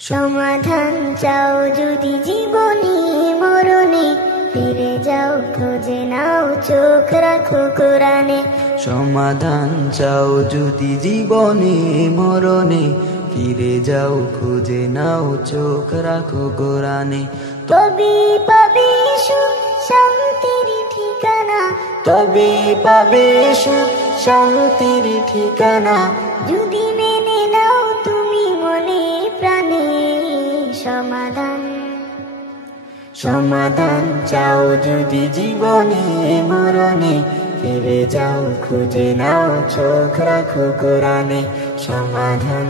সমাধান চাও যদি জীবনে মরণে, ফিরে যাও খুঁজে নাও চোখ রাখো কোরআনে। সমাধান চাও যদি জীবনে মরণে, ফিরে যাও খুঁজে নাও চোখ রাখো কোরআনে। তবে পাবে সুখ শান্তির ঠিকানা, তবে পাবে সুখ শান্তির ঠিকানা, যদি মেনে নাও তুমি মনে প্রাণে। সমাধান সমাধান চাও যদি জীবনে মরণে, ফিরে যাও খুঁজে নাও চোখ রাখো কোরআনে। সমাধান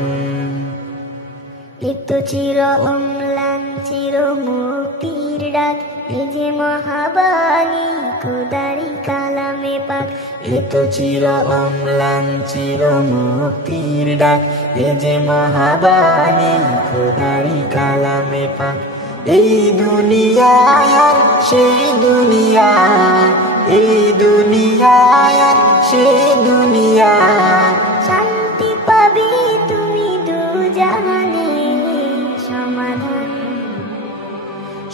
লিপ্ত চির অম্লান চির মুক্তির ডাক, এ যে মহাবাণী খোদারি কালামে পাক। এত চির অম্লান চির মুক্তির ডাক, এ যে মহাবাণী খোদারি কালামে পাক। এই দুনিয়ায় আর সেই দুনিয়া, এই দুনিয়ায় আর সেই দুনিয়া, শান্তি পাবে তুমি দুজাহানে। সমাধান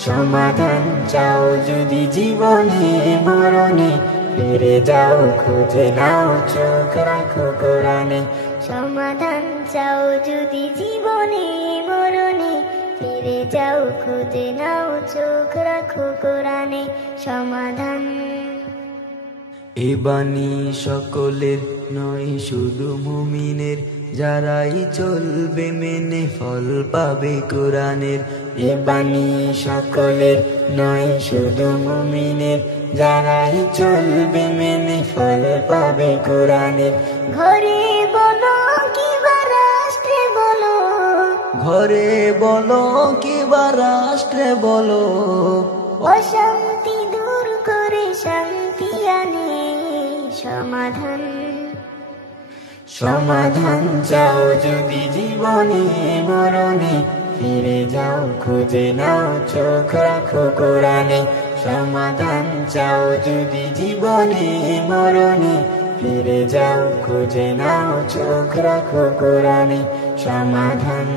সমাধান চাও যদি জীবনে মরণে, ফিরে যাও খুঁজে নাও চোখ রাখো কোরআনে। সমাধান চাও যদি জীবনে মরণে, ফিরে যাও খুঁজে নাও চোখ রাখো কোরআনে। সমাধান এ বাণী সকলের নয় শুধু মুমিনের, যারাই চলবে মেনে ফল পাবে কোরআনের। এ বাণী সকলের নয় শুধু মুমিনের, যারাই চলবে মেনে ফল পাবে কোরআনের। ঘরে বলো কিবা রাষ্ট্রে বলো, ঘরে বলো কিবা রাষ্ট্রে বলো, অশান্তি দূর করে শান্তি আনে। সমাধান সমাধান চাও যদি জীবনে মরণে, ফিরে যাও খুঁজে নাও চোখ রাখো কোরআনে। সমাধান চাও যদি জীবনে মরণে, ফিরে যাও খুঁজে নাও চোখ রাখো কোরআনে। সমাধান